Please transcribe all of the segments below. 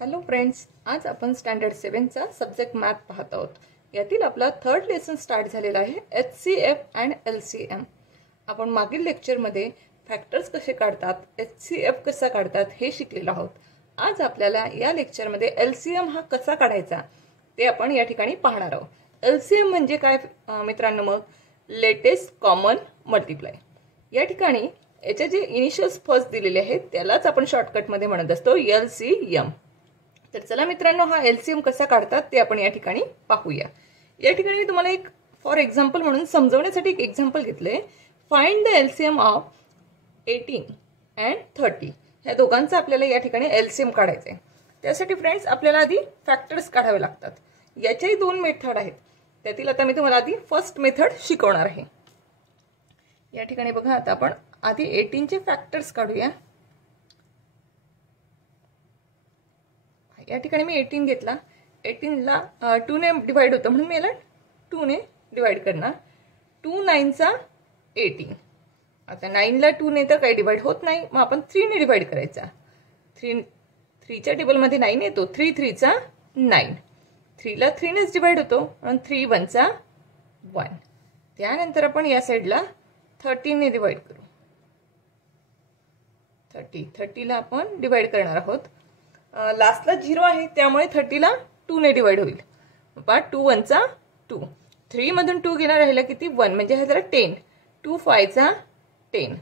Hello friends, आज आपण standard 7चा subject math पाहत आहोत। यातील आपला थर्ड लेसन स्टार्ट झालेला आहे, HCF अँड LCM। आपण मागील लेक्चरमध्ये फॅक्टर्स कसे काढतात, HCF कसा काढतात हे शिकलेलो आहोत। आज आपल्याला या लेक्चरमध्ये LCM हा कसा काढायचा ते आपण या ठिकाणी पाहणार आहोत। LCM म्हणजे काय मित्रांनो? मग लेटेस्ट कॉमन मल्टिप्लाय। या ठिकाणी याचे जे इनिशियल्स फर्स्ट दिलेले आहेत त्यालाच आपण शॉर्टकटमध्ये म्हणत असतो LCM। तर चला मित्रांनो, हा LCM कसा काढतात ते आपण या ठिकाणी पाहूया। या ठिकाणी मी तुम्हाला एक फॉर एक्झाम्पल म्हणून समजवण्यासाठी एक एक्झाम्पल घेतले। Find the LCM of 18 and 30। ह्या दोघांचा आपल्याला या ठिकाणी LCM काढायचा आहे। त्यासाठी फ्रेंड्स आपल्याला आधी फॅक्टर्स काढावे लागतात। याच्याही दोन मेथड आहेत, त्यातील आता मी तुम्हाला आधी फर्स्ट मेथड शिकवणार आहे। या ठिकाणी बघा, आता आपण आधी 18 चे फॅक्टर्स काढूया। या ठिकाणी मी 18 घेतला, 18 ला 2 ने डिवाइड होतं म्हणून मी याला 2 ने डिवाइड करणार। 2 9 चा 18। आता 9 ला 2 ने तर काही डिवाइड होत नाही, मग आपण 3 ने डिवाइड करायचा। 3 च्या टेबल मध्ये 9 येतो, 3 3 चा 9। 3 ला 3 नेच डिवाइड होतो म्हणून 3 1 चा 1। त्यानंतर आपण या साइडला 13 ने डिवाइड करू। 30 ला आपण डिवाइड करणार आहोत। लास्टला 0 आहे त्यामुळे 30 ला 2 ने डिवाइड होईल। पहा 2 1 चा 2, 3 मधून 2 गेला राहिला किती 1, म्हणजे हा जरा 10। 2 5 चा 10।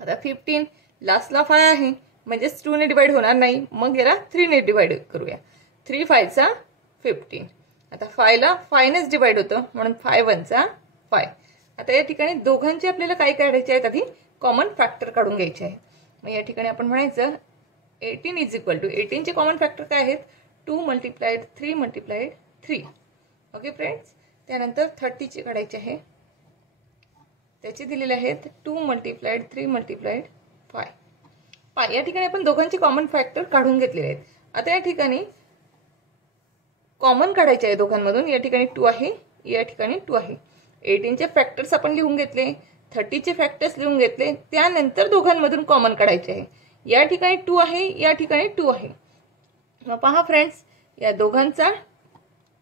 आता 15 लास्टला 5 आहे म्हणजे 2 ने डिवाइड होणार नाही, मग याला 3 ने डिवाइड करूया। 3 5 चा 15। आता 5 ला 5 नेच डिवाइड होतं म्हणून 5 1 चा 5। आता या ठिकाणी दोघांचे आपल्याला काय काढायचे आहेत, आधी कॉमन फॅक्टर काढून घ्यायचे आहे। मग या ठिकाणी आपण म्हणायचं 18 इज इक्वल टू 18 चे कॉमन फॅक्टर काय आहेत, 2 मल्टिप्लाइड 3 मल्टिप्लाइड 3। ओके फ्रेंड्स, त्यानंतर 30 चे काढायचे आहे। त्याचे दिलेले आहेत 2 मल्टिप्लाइड 3 मल्टिप्लाइड 5। या ठिकाणी आपण दोघांचे कॉमन फॅक्टर काढून घेतलेले आहेत। आता या ठिकाणी कॉमन काढायचे आहे दोघांमधून। या ठिकाणी 2 आहे, या ठिकाणी 2 आहे। 18 चे फॅक्टर्स आपण लिहून घेतले, 30 चे फॅक्टर्स लिहून घेतले, त्यानंतर दोघांमधून कॉमन काढायचे आहे। या ठिकाणी 2 आहे, या ठिकाणी 2 आहे। मग पहा फ्रेंड्स, या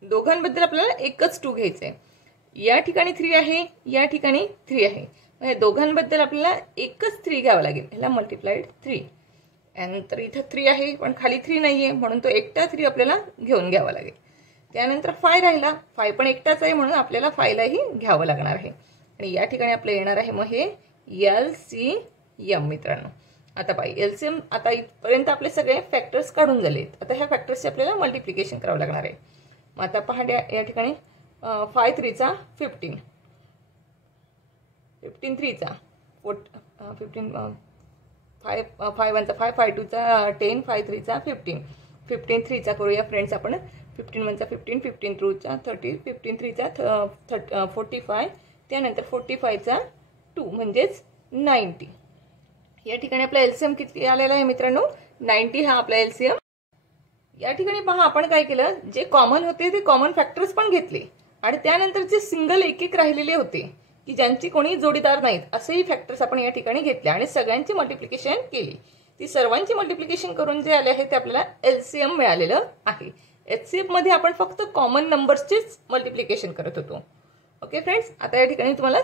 दोघांबद्दल आपल्याला एकच 2 घ्यायचा आहे। या ठिकाणी 3 आहे, या ठिकाणी 3 आहे, मग या दोघांबद्दल आपल्याला एकच 3 घ्यावा लागेल, ह्याला मल्टिप्लाइड 3। त्यानंतर इथं 3 आहे पण खाली 3 नाहीये म्हणून तो एकटा 3 आपल्याला घेऊन घ्यावा लागेल। त्यानंतर 5 राहिला, 5 पण एकटाच आहे म्हणून आपल्याला 5 लाही घ्यावं लागणार आहे। आणि या ठिकाणी आपलं येणार आहे मग हे LCM मित्रांनो। आता पाहिजे LCM, आता इथपर्यंत आपले सगळे फॅक्टर्स काढून झालेत। आता ह्या फॅक्टर्सचे आपल्याला मल्टिप्लिकेशन करावं लागणार आहे। मग आता पहा, या ठिकाणी 5 3 चा 15, 15 3 चा 15, 5 1 चा 5, 5 2 चा 10, 5 3 चा 15, 15 3 चा करूया फ्रेंड्स आपण। 15 1 चा 15, 15 2 चा 30, 15 3 चा 45, त्यानंतर 45 चा 2 म्हणजेच 90। या ठिकाणी आपला LCM किती आलेला आहे मित्रांनो, 90 हा आपला LCM। या ठिकाणी पहा, आपण काय केलं, जे कॉमन होते ते कॉमन फॅक्टर्स पण घेतले आणि त्यानंतर जे सिंगल एक एक राहिलेले होते की ज्यांची कोणी जोडीदार नाहीत, असेही फॅक्टर्स आपण या ठिकाणी घेतले आणि सगळ्यांची मल्टिप्लिकेशन केली। ती सर्वांची मल्टिप्लिकेशन करून जे आले आहे ते आपल्याला LCM मिळालेलं आहे। HCF मध्ये आपण फक्त कॉमन नंबर्सचेच मल्टिप्लिकेशन करत होतो। ओके फ्रेंड्स, आता या ठिकाणी तुम्हाला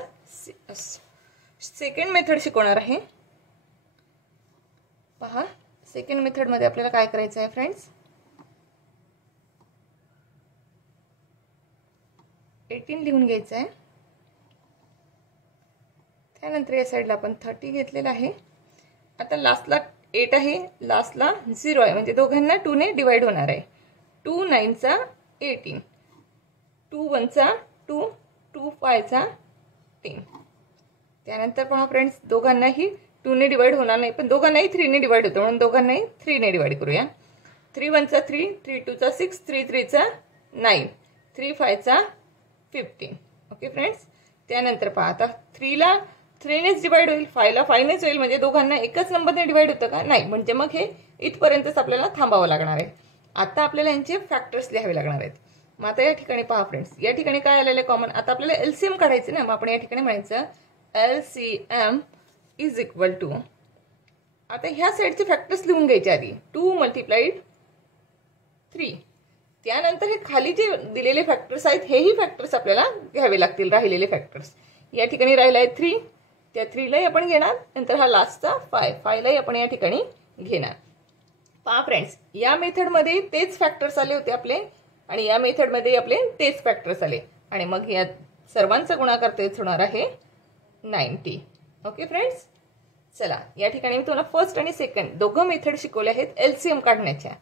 सेकंड मेथड शिकवणार आहे। पहा, सेकंड मेथड मध्ये आपल्याला काय करायचं आहे फ्रेंड्स, 18 लिहून घ्यायचं आहे। त्यानंतर या साइडला आपण 30 घेतलेला आहे। आता लास्टला 8 आहे, लास्टला 0 आहे म्हणजे दोघांना 2 ने डिवाइड होणार आहे। 2 9 चा 18, 2 1 चा 2, 2 5 चा 10। त्यानंतर पहा फ्रेंड्स, दोघांनाही 2 ने डिवाइड होणार नाही पण दोघांनाही 3 ने डिवाइड होतो म्हणून दोघांनाही 3 ने डिवाइड करूया। 3 1 चा 3, 3 2 चा 6, 3 3 चा 9, 3 5 चा 15। ओके फ्रेंड्स, त्यानंतर पहा, आता 3 ला 3 नेच डिवाइड होईल, 5 ला 5 नेच होईल, म्हणजे दोघांना एकच नंबरने डिवाइड होतं का? नाही, म्हणजे मग हे इथपर्यंतच आपल्याला थांबावं लागणार आहे। आता आपल्याला यांचे फॅक्टर्स लिहावे लागणार आहेत। मग आता या ठिकाणी पहा फ्रेंड्स, या ठिकाणी काय आलेलं आहे कॉमन, आता आपल्याला LCM काढायचं ना, मग आपण या ठिकाणी म्हणायचं LCM इज इक्वल टू, आता ह्या साइडचे फॅक्टर्स लिहून घ्यायचे आधी। 2 मल्टिप्लाइड 3. त्यानंतर हे खाली जे दिलेले फॅक्टर्स आहेत हेही फॅक्टर्स आपल्याला घ्यावे लागतील, राहिलेले फॅक्टर्स. या ठिकाणी राहिला आहे 3, त्या 3लाही आपण घेणार. नंतर हा लास्टचा 5लाही आपण या ठिकाणी घेणार. पहा फ्रेंड्स, या मेथडमध्ये तेच फॅक्टर्स आले होते आपले आणि या मेथडमध्ये आपले तेच फॅक्टर्स आले आणि मग या सर्वांचा गुणाकार तेच होणार आहे 90. ओके फ्रेंड्स, चला या ठिकाणी मी तुम्हाला फर्स्ट आणि सेकंड दोघं मेथड शिकवले आहेत एलसीएम काढण्याच्या.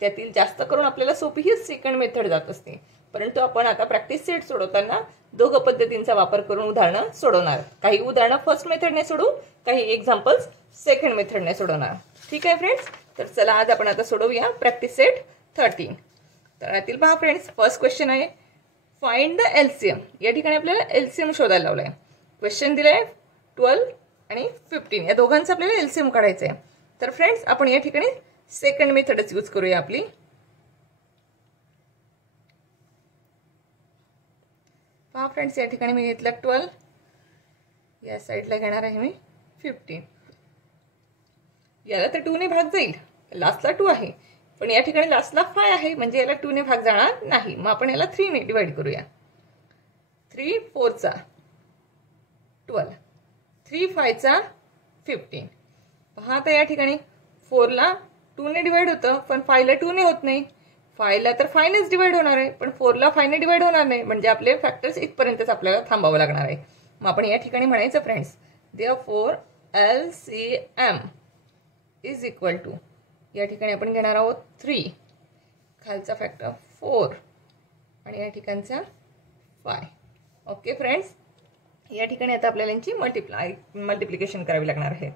त्यातील जास्त करून आपल्याला सोपी ही सेकंड मेथड जात असते, परंतु आपण आता प्रॅक्टिस सेट सोडवताना दोघं पद्धतींचा वापर करून उदाहरणं सोडवणार. काही उदाहरणं फर्स्ट मेथडने सोडू, काही एक्झाम्पल्स सेकंड मेथडने सोडवणार. ठीक आहे फ्रेंड्स, तर चला आज आपण आता सोडवूया प्रॅक्टिस सेट 13. तर यातील पहा फ्रेंड्स, फर्स्ट क्वेश्चन आहे फाइंड द एलसीएम. या ठिकाणी आपल्याला एलसीएम शोधायला लावलाय. क्वेश्चन दिलाय 12 आणि 15 या दोघांचं आपल्याला एलसीएम काढायचं आहे. तर फ्रेंड्स, आपण या ठिकाणी सेकंड मेथडच यूज करूया आपली. पहा फ्रेंड्स, या ठिकाणी मी घेतला 12, या साईडला घेणार आहे मी 15. याला तर 2 ने भाग जाईल, लास्टला 2 आहे, पण या ठिकाणी लास्टला 5 आहे म्हणजे याला 2 ने भाग जाणार नाही. मग आपण याला 3 ने डिवाइड करूया. 3 4 चा 12, 3 5 चा 15. पहा आता या ठिकाणी 4 ला 2 ने डिवाइड होतं, पण 5 ला 2 ने होत नाही. 5 ला तर 5 नेच डिवाइड होणार आहे, पण 4 ला 5 ने डिवाइड होणार नाही, म्हणजे आपले फॅक्टर्स इथपर्यंतच आपल्याला थांबावं लागणार आहे. मग आपण या ठिकाणी म्हणायचं friends, therefore LCM is equal to, या ठिकाणी आपण घेणार आहोत 3, खालचा फॅक्टर 4 आणि या ठिकाणचा 5. ओके फ्रेंड्स, या ठिकाणी आता आपल्याला यांची मल्टिप्लिकेशन करावी लागणार आहेत.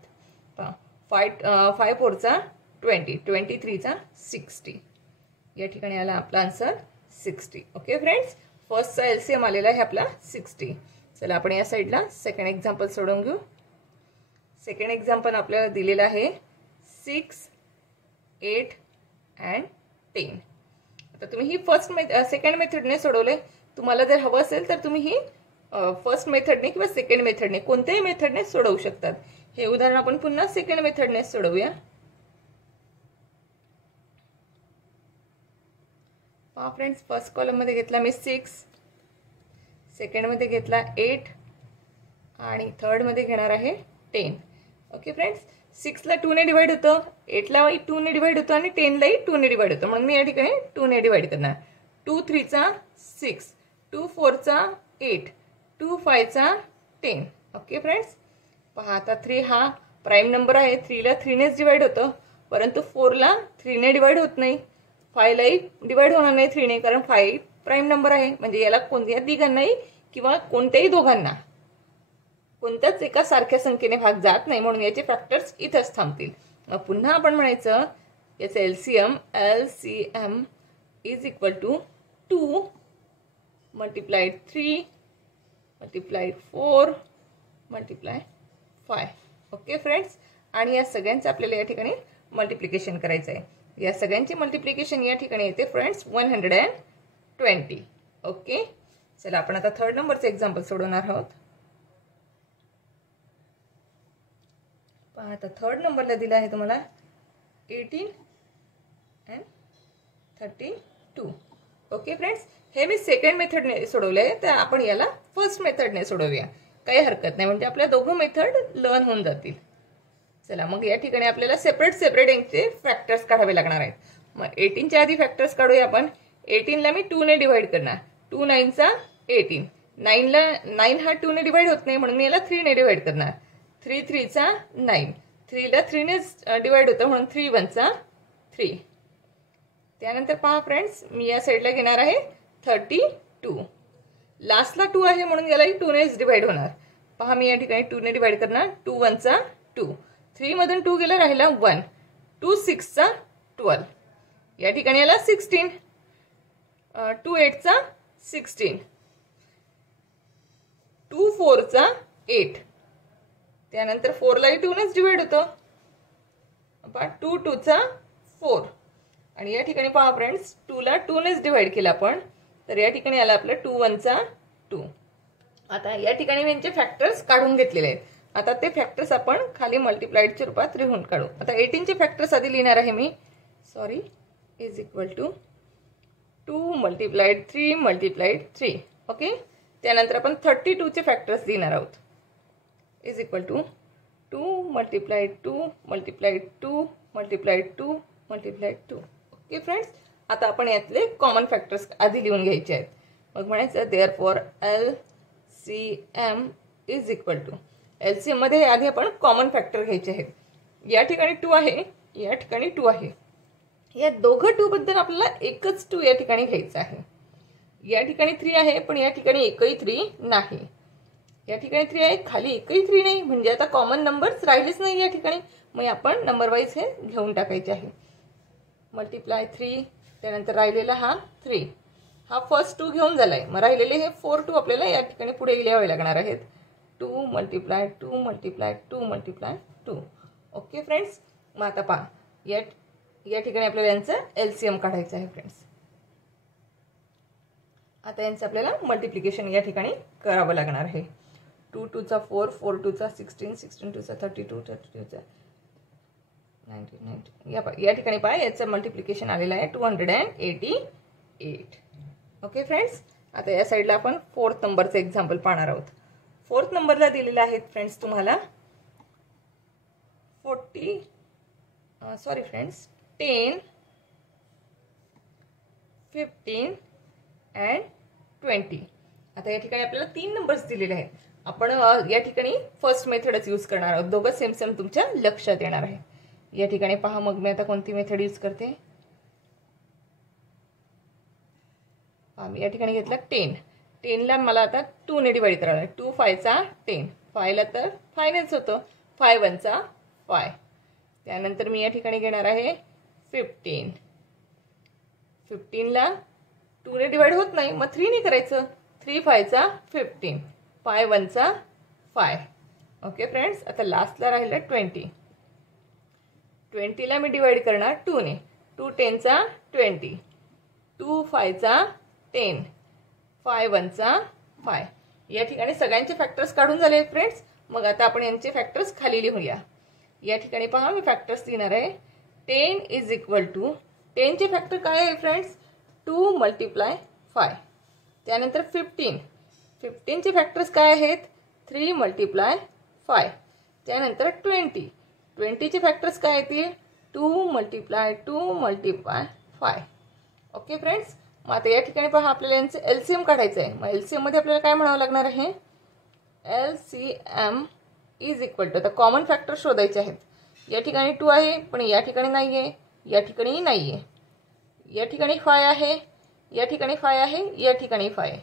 पहा 5 4 चा 20, 23 चा 60. या ठिकाणी आला आपला आन्सर 60. ओके फ्रेंड्स, फर्स्टचा एलसीएम आलेला आहे आपला 60. चला आपण या साईडला सेकंड एक्झाम्पल सोडवून घेऊ. सेकंड एक्झाम्पल आपल्याला दिलेलं आहे 6 8 and 10. आता तुम्ही ही सेकंड मेथडने सोडवले. तुम्हाला जर हवं असेल तर तुम्ही ही फर्स्ट मेथडने किंवा सेकंड मेथडने कोणत्याही मेथडने सोडवू शकतात. हे उदाहरण आपण पुन्हा सेकंड मेथडने सोडवूया. पहा फ्रेंड्स, फर्स्ट कॉलम मध्ये घेतला मी 6, सेकंड मध्ये घेतला 8 आणि थर्ड मध्ये घेणार आहे 10. ओके फ्रेंड्स, 6 ला 2 ने डिवाइड होतं, 8 ला 2 ने डिवाइड होतं आणि 10 लाही 2 ने डिवाइड होतं, म्हणून मी या ठिकाणी 2 ने डिवाइड करणार. 2 3 चा 6, 2 4 चा 8, 2 5 चा 10. ओके फ्रेंड्स, पहा आता 3 हा प्राइम नंबर आहे. 3 ला 3 नेच डिवाइड होतं, परंतु 4 ला 3 ने डिवाइड होत नाही. 5 लाही डिवाइड होणार नाही 3 ने, कारण 5 प्राइम नंबर आहे, म्हणजे याला कोणत्या तिघांनाही किंवा कोणत्याही दोघांना कोणत्याच एका सारख्या संख्येने भाग जात नाही, म्हणून याचे फॅक्टर्स इथंच थांबतील. मग पुन्हा आपण म्हणायचं याचं LCM is equal to 2 multiplied 3 multiplied 4 multiply 5. Okay friends, आणि या सगळ्यांचं आपल्याला या ठिकाणी मल्टिप्लिकेशन करायचं आहे. या सगळ्यांची मल्टिप्लिकेशन या ठिकाणी येते फ्रेंड्स 120. ओके, चला आपण आता थर्ड नंबरचं एक्झाम्पल सोडवणार आहोत. पहा आता थर्ड नंबरला दिला आहे तुम्हाला 18 and 32. ओके फ्रेंड्स, हे मी सेकंड मेथडने सोडवले आहे, तर आपण याला फर्स्ट मेथडने सोडवूया. काही हरकत नाही, म्हणजे आपल्या दोघं मेथड लर्न होऊन जातील. चला मग या ठिकाणी आपल्याला सेपरेट यांचे फॅक्टर्स काढावे लागणार आहेत. मग 18च्या आधी फॅक्टर्स काढूया आपण. 18 ला मी 2 ने डिवाइड करणार. 2 9 चा 18. 9 हा 2 ने डिवाइड होत नाही, म्हणून मी याला 3 ने डिवाइड करणार. 3 3 चा 9. 3 ला 3 ने डिवाइड होतं, म्हणून 3 1 चा 3. त्यानंतर पहा फ्रेंड्स, मी या साईडला घेणार आहे 32. लास्टला 2 आहे, म्हणून यालाही 2 नेच डिवाइड होणार. पहा मी या ठिकाणी 2 ने डिवाइड करणार. 2 1 चा 2. 3 मधून 2 गेला, राहिला 1. 2 6 चा 12. या ठिकाणी याला 16. 2 8 चा 16. 2 4 चा 8. त्यानंतर 4 लाही 2 नेच डिवाइड होतं. 2 2 चा 4. आणि या ठिकाणी पहा फ्रेंड्स, 2 ला 2 नेच डिवाइड केला आपण, तर या ठिकाणी आला आपला 2 1 चा 2. आता या ठिकाणी मी यांचे फॅक्टर्स काढून घेतलेले आहेत. आता ते फॅक्टर्स आपण खाली मल्टिप्लाइडच्या रूपात लिहून काढू. आता 18चे फॅक्टर्स आधी लिहिणार आहे मी. Is equal to 2 multiplied 3 multiplied 3. Okay, त्यानंतर आपण 32चे फॅक्टर्स लिहिणार आहोत. Is equal to 2 multiplied 2 multiplied 2 multiplied 2 multiplied 2. Okay friends, आता आपण यातले कॉमन फॅक्टर्स आधी लिहून घ्यायचे आहेत. मग म्हणायचं therefore LCM is equal to, LCM मध्ये आधी आपण कॉमन फॅक्टर घ्यायचे आहेत. या ठिकाणी 2 आहे, या ठिकाणी 2 आहे. या दोघं 2 बद्दल आपल्याला एकच 2 या ठिकाणी घ्यायचं आहे. या ठिकाणी 3 आहे, पण या ठिकाणी एकही 3 नाही. या ठिकाणी 3 आहे, खाली एकही 3 नाही, म्हणजे आता कॉमन नंबर्स राहिलेच नाही या ठिकाणी. मग आपण नंबर वाईज हे घेऊन टाकायचे आहे. मल्टिप्लाय 3, त्यानंतर राहिलेला हा 3, हा फर्स्ट 2 घेऊन झालाय. मग राहिलेले हे 4 2 आपल्याला या ठिकाणी पुढे लिहावे लागणार आहेत. 2 multiply 2 multiply 2 multiply 2. Okay friends, मग आता पहा या ठिकाणी आपल्याला यांचं LCM काढायचं आहे फ्रेंड्स. आता यांचं आपल्याला मल्टिप्लिकेशन या ठिकाणी करावं लागणार आहे. 2 2 चा 4, 4 2 चा 16, 16 2 चा 32, 32 चा 99. या ठिकाणी पहा याचं मल्टिप्लिकेशन आलेलं आहे 288. ओके फ्रेंड्स, आता या साईडला आपण 4th नंबरचं एक्झाम्पल पाहणार आहोत. 4th नंबरला दिलेलं आहे फ्रेंड्स तुम्हाला 10 15 and 20. आता या ठिकाणी आपल्याला 3 नंबर्स दिलेले आहेत. आपण या ठिकाणी फर्स्ट मेथडच यूज करणार आहोत. दोघं सेम सेम तुमच्या लक्षात येणार आहे. या ठिकाणी पहा, मग मी आता कोणती मेथड यूज करते. मी या ठिकाणी घेतला 10. 10ला मला आता 2 ने डिवाइड करायला. 2 5 चा 10, 5ला तर 5 नेच होतं. 5 1 चा 5. त्यानंतर मी या ठिकाणी घेणार आहे 15. 15ला 2 ने डिवाइड होत नाही, मग 3 ने करायचं. 3 5 चा 15, 5 1 चा 5. ओके फ्रेंड्स, आता लास्टला राहिलं 20. 20ला मी डिवाइड करणार 2 ने. 2 10 चा 20, 2 5 चा 10, 5 1 चा 5. या ठिकाणी सगळ्यांचे फॅक्टर्स काढून झाले फ्रेंड्स. मग आता आपण यांचे फॅक्टर्स खाली लिहूया. या ठिकाणी पहा, मी फॅक्टर्स लिहिणार आहे. 10 इज इक्वल टू, 10चे फॅक्टर काय आहे फ्रेंड्स, 2 मल्टिप्लाय 5. त्यानंतर 15, 15चे फॅक्टर्स काय आहेत, 3 मल्टिप्लाय 5. त्यानंतर 20, 20चे फॅक्टर्स काय येतील, 2 मल्टिप्लाय 2 मल्टिप्लाय 5. ओके फ्रेंड्स, मग आता या ठिकाणी पहा आपल्याला यांचं LCM काढायचं आहे. मग LCM मध्ये आपल्याला काय म्हणावं लागणार आहे, LCM इज इक्वल टू, आता कॉमन फॅक्टर शोधायचे आहेत. या ठिकाणी 2 आहे, पण या ठिकाणी नाही आहे, या ठिकाणी नाही आहे. या ठिकाणी 5 आहे, या ठिकाणी 5 आहे, या ठिकाणी 5 आहे.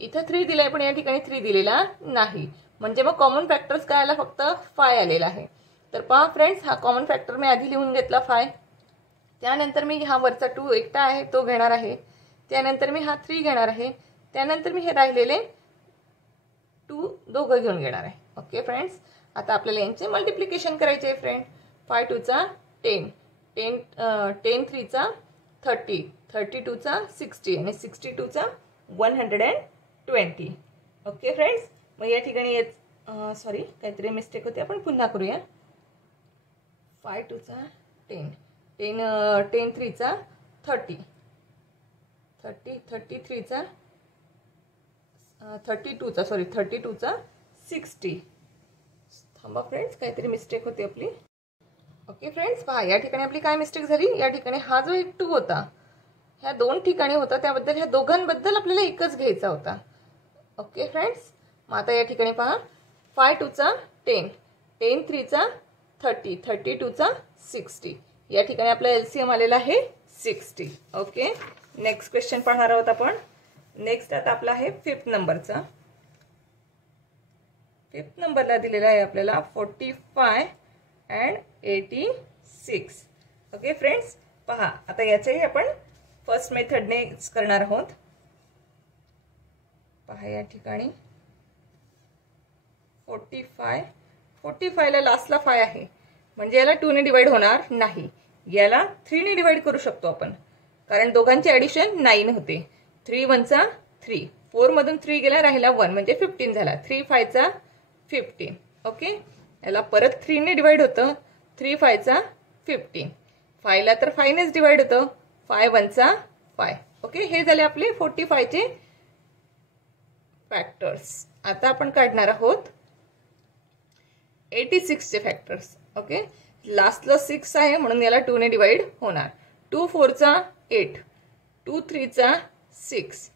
इथं 3 दिलं आहे, पण या ठिकाणी 3 दिलेला नाही. म्हणजे मग कॉमन फॅक्टर्स काय आला, फक्त 5 आलेला आहे. तर पहा फ्रेंड्स, हा कॉमन फॅक्टर मी आधी लिहून घेतला 5. त्यानंतर मी हा वरचा 2 एकटा आहे तो घेणार आहे. त्यानंतर मी हा 3 घेणार आहे. त्यानंतर मी हे राहिलेले 2 दोघं घेऊन घेणार आहे. ओके फ्रेंड्स, आता आपल्याला यांचे मल्टिप्लिकेशन करायचे आहे फ्रेंड. 5 2 चा 10, 10 3 चा 30, 32 चा 60 आणि 62 चा 120. ओके फ्रेंड्स, मग या ठिकाणी सॉरी काहीतरी मिस्टेक होती, आपण पुन्हा करूया. 5 2 चा 10, 10 3 चा 30, 33 चा 32 चा 60. थांबा फ्रेंड्स, काहीतरी मिस्टेक होती आपली. ओके फ्रेंड्स, पहा या ठिकाणी आपली काय मिस्टेक झाली. या ठिकाणी हा जो एक 2 होता, ह्या 2 ठिकाणी होता, त्याबद्दल ह्या दोघांबद्दल आपल्याला एकच घ्यायचा होता. ओके फ्रेंड्स, मग आता या ठिकाणी पहा 5 2 चा 10, 10 3 चा 30, 32 चा 60. या ठिकाणी आपला LCM आलेला आहे 60. ओके, नेक्स्ट क्वेश्चन पाहणार आहोत आपण. नेक्स्ट आता आपला आहे 5th नंबरचा. 5th नंबरला दिलेला आहे आपल्याला 45 and 86. ओके फ्रेंड्स, पहा आता याचेही आपण फर्स्ट मेथडने करणार आहोत. पहा या ठिकाणी 45 ला लास्टला 5 आहे, म्हणजे याला 2 ने डिवाइड होणार नाही. याला 3 ने डिवाइड करू शकतो आपण, कारण दोघांचे ॲडिशन 9 होते. 3 1 चा 3, 4 मधून 3 गेला, राहिला 1 म्हणजे 15 झाला. 3 5 चा 15. ओके, याला परत 3 ने डिवाइड होतं. 3 5 चा 15, 5 ला तर 5 नेच डिवाइड होतं. 5 1 चा 5. ओके, हे झाले आपले 45 चे फॅक्टर्स. आता आपण काढणार आहोत 86 चे फॅक्टर्स. ओके, लास्टला 6 आहे म्हणून याला 2 ने डिवाइड होणार. 2 4 चा 8, 2 3 चा 6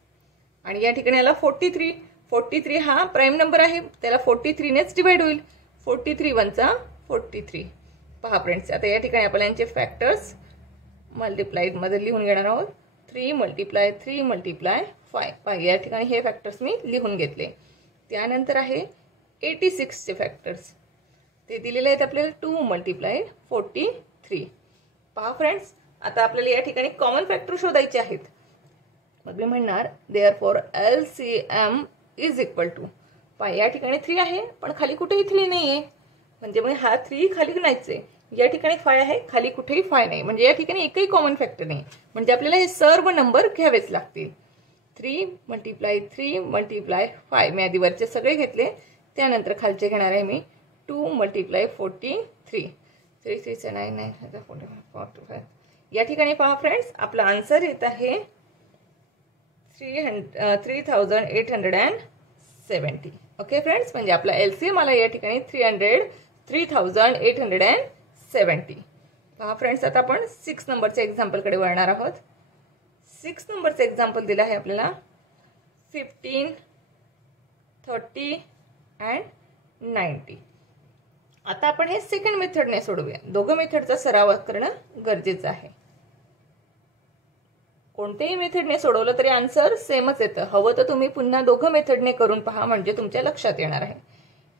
आणि या ठिकाणी याला 43. 43 हा प्राइम नंबर आहे, त्याला 43 नेच डिवाइड होईल. 43 1 चा 43. पहा फ्रेंड्स, आता या ठिकाणी आपण यांचे फॅक्टर्स मल्टिप्लाइड मध्ये लिहून घेणार आहोत. 3 मल्टिप्लाय 3 मल्टिप्लाय 5. पहा या ठिकाणी हे फॅक्टर्स मी लिहून घेतले. त्यानंतर आहे 86 चे फॅक्टर्स, ते दिलेले आहेत आपल्याला 2 मल्टिप्लाय 43. पहा फ्रेंड्स, आता आपल्याला या ठिकाणी कॉमन फॅक्टर शोधायचे आहेत. मग मी म्हणणार therefore LCM is equal to. पहा या ठिकाणी 3 आहे पण खाली कुठेही 3 नाही आहे, म्हणजे मग हा 3 खाली नाहीच आहे. या ठिकाणी 5 आहे, खाली कुठेही 5 नाही, म्हणजे या ठिकाणी एकही कॉमन फॅक्टर नाही. म्हणजे आपल्याला हे सर्व नंबर घ्यावेच लागतील. 3 मल्टिप्लाय 3 मल्टिप्लाय 5 मी आधी वरचे सगळे घेतले, त्यानंतर खालचे घेणार आहे मी 2 मल्टिप्लाय 43. 3 3 चा 9 9 45 45. या ठिकाणी पहा फ्रेंड्स, आपला आन्सर येत आहे 3870. ओके फ्रेंड्स, म्हणजे आपला LCM आला या ठिकाणी 3870. पहा फ्रेंड्स, आता आपण 6 नंबरच्या एक्झाम्पलकडे वळणार आहोत. 6 नंबरचं एक्झाम्पल दिलं आहे आपल्याला 15 30 अँड 90. आता आपण हे सेकंड मेथडने सोडवूया. दोघं मेथडचा सराव करणं गरजेचं आहे. कोणत्याही मेथडने सोडवलं तरी आन्सर सेमच येतं. हवं तर तुम्ही पुन्हा दोघं मेथडने करून पहा, म्हणजे तुमच्या लक्षात येणार आहे.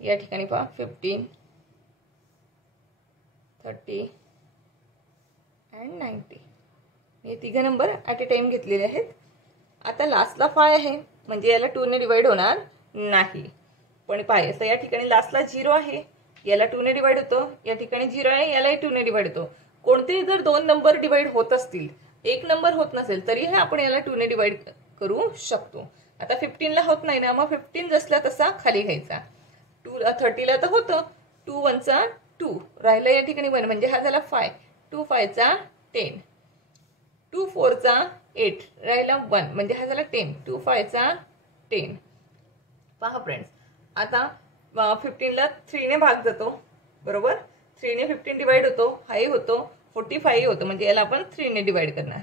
या ठिकाणी पहा 15 30 अँड 90. हे तिघे नंबर ॲट ए टाइम घेतलेले आहेत. आता लास्टला 5 आहे, म्हणजे याला 2 ने डिवाइड होणार नाही. पण पहा या ठिकाणी लास्टला 0 आहे, याला 2 ने डिवाइड होतो. या ठिकाणी 0 आहे, यालाही 2 ने डिवाइड होतो. कोणतेही जर 2 नंबर डिवाइड होत असतील, एक नंबर होत नसेल, तरीही आपण याला 2 ने डिवाइड करू शकतो. आता 15 ला होत नाही ना, मग 15 जसला तसा खाली घ्यायचा. 30 ला तर होतं, 2 1 चा 2 राहिला या ठिकाणी 1, म्हणजे हा झाला 5. 2 5 चा 10. 2 4 चा 8 राहिला 1, म्हणजे हा झाला 10. 2 5 चा 10. पहा फ्रेंड्स, आता 15 ला 3 ने भाग जातो, बरोबर. 3 ने 15 डिवाइड होतो, हाही होतो, 45 होतं, म्हणजे याला आपण 3 ने डिवाइड करणार.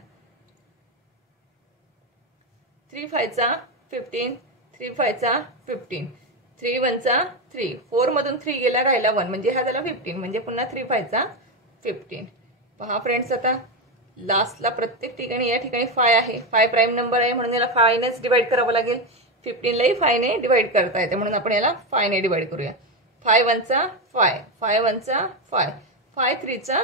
3 5 चा 15, 3 5 चा 15, 3 1 चा 3, 4 मधून 3 गेला राहिला 1, म्हणजे हा झाला 15, म्हणजे पुन्हा 3 5 चा 15. पहा फ्रेंड्स, आता लास्टला प्रत्येक ठिकाणी या ठिकाणी 5 आहे. 5 प्राइम नंबर आहे म्हणून याला 5 नेच डिवाइड करावं लागेल. 15 लाही 5 ने डिवाइड करता येते, म्हणून आपण याला 5 ने डिवाइड करूया. 5 1 चा 5, 5 1 चा 5, 5 3 चा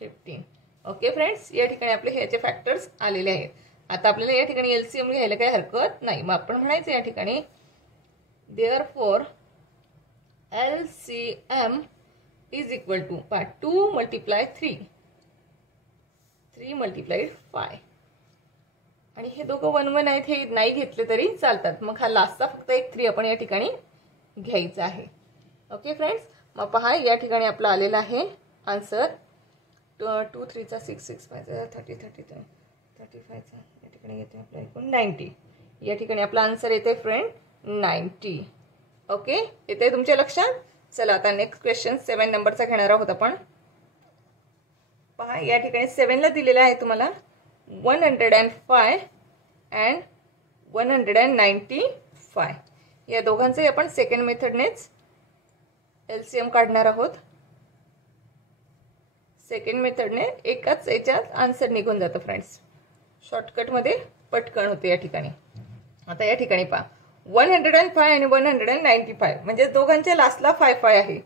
15. ओके फ्रेंड्स, या ठिकाणी आपले ह्याचे फॅक्टर्स आलेले आहेत. आता आपल्याला या ठिकाणी LCM घ्यायला काही हरकत नाही. मग आपण म्हणायचं या ठिकाणी therefore LCM is equal to 2 multiply 3 multiplied 5. आणि हे दोघं 1 1 आहेत, हे नाही घेतले तरी चालतात. मग हा लास्टचा फक्त एक 3 आपण या ठिकाणी घ्यायचा आहे. ओके फ्रेंड्स, मग पहा या ठिकाणी आपला आलेला आहे आन्सर 2 3 चा 6 6 5 30 30 35 चा या ठिकाणी येते आपला एकूण 90. या ठिकाणी आपला आन्सर येते फ्रेंड 90. ओके, येते तुमच्या लक्षात. चला आता नेक्स्ट क्वेश्चन 7 नंबरचा घेणार आहोत आपण. पहा या ठिकाणी 7 ला दिलेला आहे तुम्हाला 105 अँड 195. या दोघांचे आपण सेकंड मेथडनेच LCM काढणार आहोत. सेकंड मेथडने एकाच याच्यात आन्सर निघून जातं फ्रेंड्स. शॉर्टकटमध्ये पटकन होते या ठिकाणी. आता या ठिकाणी पहा 105 आणि 195, म्हणजे दोघांच्या लास्टला 5 5 आहे.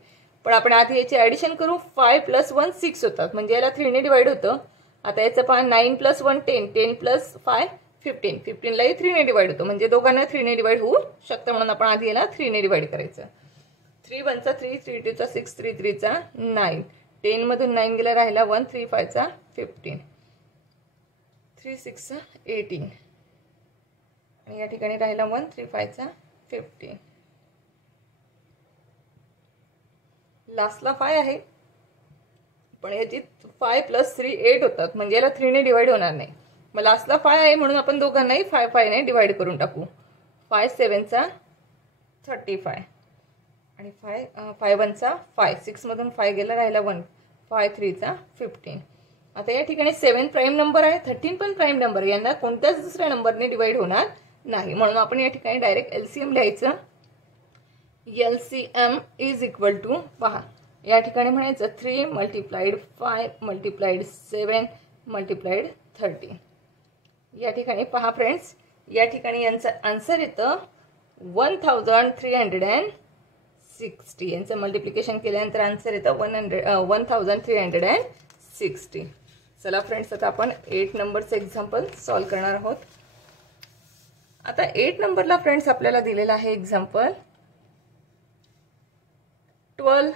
पण आपण आधी याची ॲडिशन करू. 5 + 1 6 होतात, म्हणजे याला 3 ने डिवाइड होतं. आता याचं पहा 9 + 1 10, 10 + 5 15, 15 लाही 3 ने डिवाइड होतो, म्हणजे दोघांना 3 ने डिवाइड होऊ शकतं, म्हणून आपण आधी याला 3 ने डिवाइड करायचं. 3 1 चा 3, 3 2 चा 6, 3 3 चा 9, 10 मधून 9 गेला राहिला 1, 3 5 चा 15, 3 6 चा 18, आणि या ठिकाणी राहिला 1, 3 5 चा 15. लास्टला 5 आहे, पण याची 5 + 3 8 होतात, म्हणजे याला 3 ने डिवाइड होणार नाही. मग लास्टला 5 आहे म्हणून आपण दोघांनाही 5 ने डिवाइड करून टाकू. 5 7चा 35 आणि 5 1चा 5, 6 मधून 5 गेला राहिला 1, 5 3चा 15. आता या ठिकाणी 7 प्राईम नंबर आहे, 13 पण प्राईम नंबर, यांना कोणत्याच दुसऱ्या नंबरने डिवाइड होणार नाही, म्हणून आपण या ठिकाणी डायरेक्ट एलसीएम लिहायचं. एलसीएम इज इक्वल टू, पहा या ठिकाणी म्हणायचं 3 मल्टिप्लाइड 5 मल्टिप्लाइड 7 मल्टिप्लाइड 13. या ठिकाणी पहा फ्रेंड्स, या ठिकाणी यांचं आन्सर येतं 1360. यांचं मल्टिप्लिकेशन केल्यानंतर आन्सर येतं 1360. चला फ्रेंड्स, आता आपण 8 नंबरचं एक्झाम्पल सॉल्व करणार आहोत. आता 8 नंबरला फ्रेंड्स आपल्याला दिलेला आहे एक्झाम्पल 12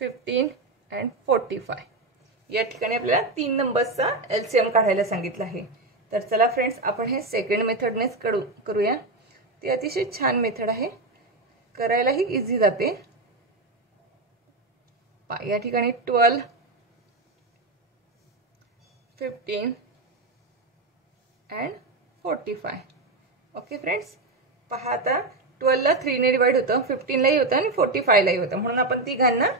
15 अँड 45. या ठिकाणी आपल्याला 3 नंबर्सचा एलसीएम काढायला सांगितलं आहे. तर चला फ्रेंड्स, आपण हे सेकंड मेथडनेच करूया. ती अतिशय छान मेथड आहे, करायलाही इझी जाते. या ठिकाणी 12 15 अँड 45. ओके फ्रेंड्स, पहा आता 12 ला 3 ने डिवाइड होतं, 15 लाही होतं आणि 45 लाही होतं, म्हणून आपण तिघांना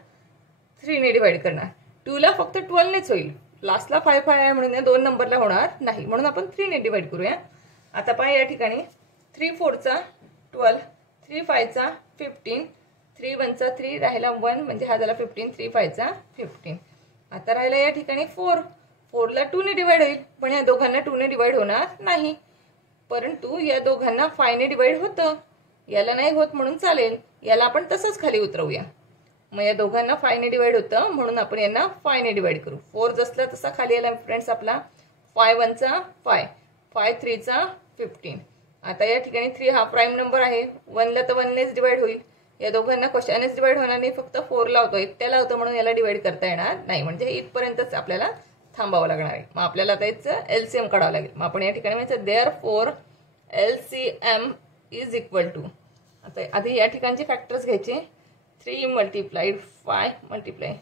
3 ने डिवाइड करणार. 2 ला फक्त 12 नेच होईल, लास्टला 5 आहे म्हणून या 2 नंबरला होणार नाही, म्हणून आपण 3 ने डिवाइड करूया. आता पहा या ठिकाणी 3 4चा 12, 3 5चा 15, 3 1चा 3 राहिला 1 म्हणजे हा झाला 15, 3 5चा 15. आता राहिला या ठिकाणी 4 ला 2 ने डिवाइड होईल, पण या दोघांना 2 ने डिवाइड होणार नाही, परंतु या दोघांना 5 ने डिवाइड होतं, याला नाही होत म्हणून चालेल, याला आपण तसंच खाली उतरवूया. मग या दोघांना 5 ने डिवाइड होतं म्हणून आपण यांना 5 ने डिवाइड करू. 4 जसला तसा खाली आला फ्रेंड्स आपला. 5 1चा 5, 5 3चा 15. आता या ठिकाणी 3 हा प्राईम नंबर आहे, 1 ला तर 1 नेच डिवाइड होईल, या दोघांना कशानेच डिवाइड होणार नाही, फक्त 4 ला होतो, एकट्याला होतं म्हणून याला डिवाइड करता येणार नाही, म्हणजे इथपर्यंतच आपल्याला थांबावं लागणार आहे. मग आपल्याला आता याचं एलसीएम काढावं लागेल. मग आपण या ठिकाणी म्हणायचं therefore LCM is equal to, आता आधी या ठिकाणचे फॅक्टर्स घ्यायचे. 3 मल्टिप्लाइड 5 मल्टिप्लाय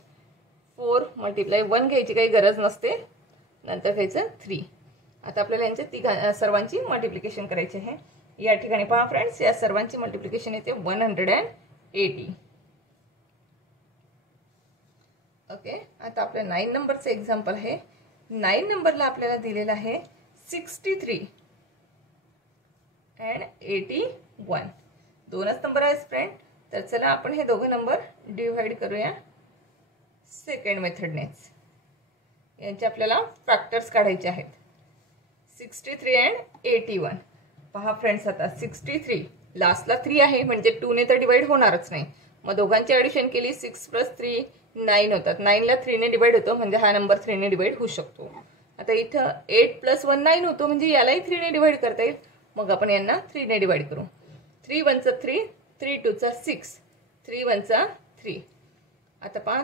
4 मल्टिप्लाय 1 घ्यायची काही गरज नसते, नंतर घ्यायचं 3. आता आपल्याला यांच्या सर्वांची मल्टिप्लिकेशन करायची आहे. या ठिकाणी पहा फ्रेंड्स, या सर्वांची मल्टिप्लिकेशन येते 180. ओके, आता आपल्या 9 नंबरचं एक्झाम्पल आहे. 9 नंबरला आपल्याला दिलेला आहे 63 अँड 81. दोनच नंबर आहेत फ्रेंड, तर चला आपण हे दोघं नंबर डिवाइड करूया सेकंड मेथडनेच. यांचे आपल्याला फॅक्टर्स काढायचे आहेत. 63 अँड 81. पहा फ्रेंड्स, आता 63 लास्टला 3 आहे म्हणजे 2 ने तर डिवाइड होणारच नाही, मग दोघांची ॲडिशन केली 6 + 3 9 होतात. 9 ला 3 ने डिवाइड होतो म्हणजे हा नंबर 3 ने डिवाइड होऊ शकतो. आता इथं 8 + 1 9 होतो म्हणजे यालाही 3 ने डिवाइड करता येईल, मग आपण यांना 3 ने डिवाइड करू. 3 1चा 3, 3 2चा 6, 3 1चा 3. आता पहा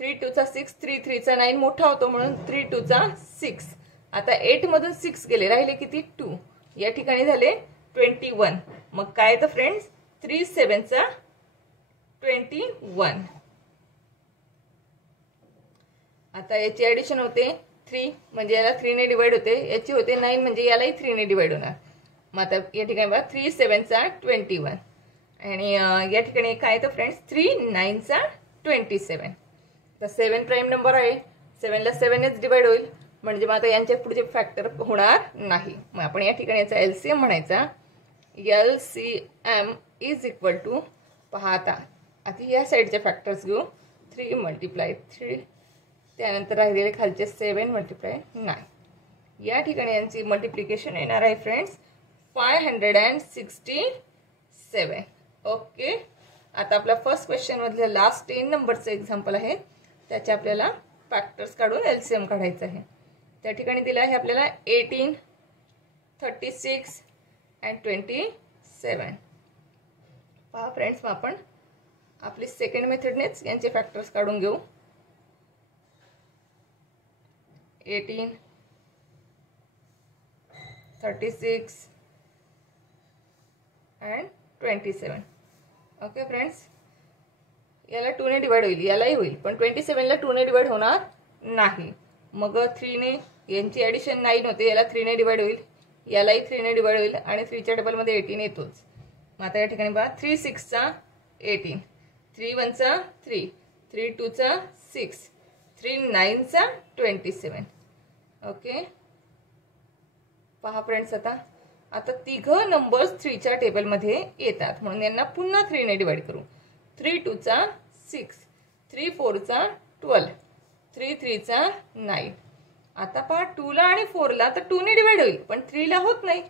3 2चा 6, 3 3चा 9 मोठा होतो म्हणून 3 2चा 6. आता 8 मधून 6 गेले, राहिले किती 2. या ठिकाणी झाले 21. मग काय तर फ्रेंड्स 3 7चा 21. आता याची ॲडिशन होते 3 म्हणजे याला 3 ने डिवाइड होते, याची होते 9 म्हणजे यालाही 3 ने डिवाइड होणार. मग आता या ठिकाणी बघा 3 7चा 21 आणि या ठिकाणी काय तर फ्रेंड्स 3 9चा 27. तर 7 प्राईम नंबर आहे, 7 ला 7 नेच डिवाइड होईल म्हणजे मग आता यांच्या पुढचे फॅक्टर होणार नाही. मग आपण या ठिकाणी याचा एलसीएम म्हणायचा. एलसीएम इज इक्वल टू, पहा आता आधी या साईडचे फॅक्टर्स घेऊ. 3 मल्टिप्लाय 3, त्यानंतर राहिलेले खालचे 7 मल्टिप्लाय 9. या ठिकाणी यांची मल्टिप्लिकेशन येणार आहे फ्रेंड्स 567. ओके, आता आपला फर्स्ट क्वेश्चन मधले लास्ट 10 नंबरचं एक्झाम्पल आहे, त्याचे आपल्याला फॅक्टर्स काढून एलसीएम काढायचं आहे. त्या ठिकाणी दिलं आहे आपल्याला 18 36 अँड 27. पहा फ्रेंड्स, मग आपण आपली सेकंड मेथडनेच यांचे फॅक्टर्स काढून घेऊ. 18 36 अँड 27. ओके फ्रेंड्स, याला 2 ने डिवाइड होईल, यालाही होईल, पण 27 ला 2 ने डिवाइड होणार नाही, मग 3 ने यांची ॲडिशन 9 होते, याला 3 ने डिवाइड होईल, यालाही 3 ने डिवाइड होईल आणि 3च्या टेबलमध्ये 18 येतोच. मग आता या ठिकाणी पहा 3 6 चा 18, 3 1 चा 3, 3 2 चा 6, 3 9 चा 27. ओके, पहा फ्रेंड्स, आता तिघं नंबर्स 3च्या टेबलमध्ये येतात म्हणून यांना पुन्हा 3 ने डिवाइड करू. 3 2 चा 6, 3 4 चा 12, 3 3 चा 9. आता पहा 2 ला आणि 4 ला तर 2 ने डिवाइड होईल, पण 3 ला होत नाही.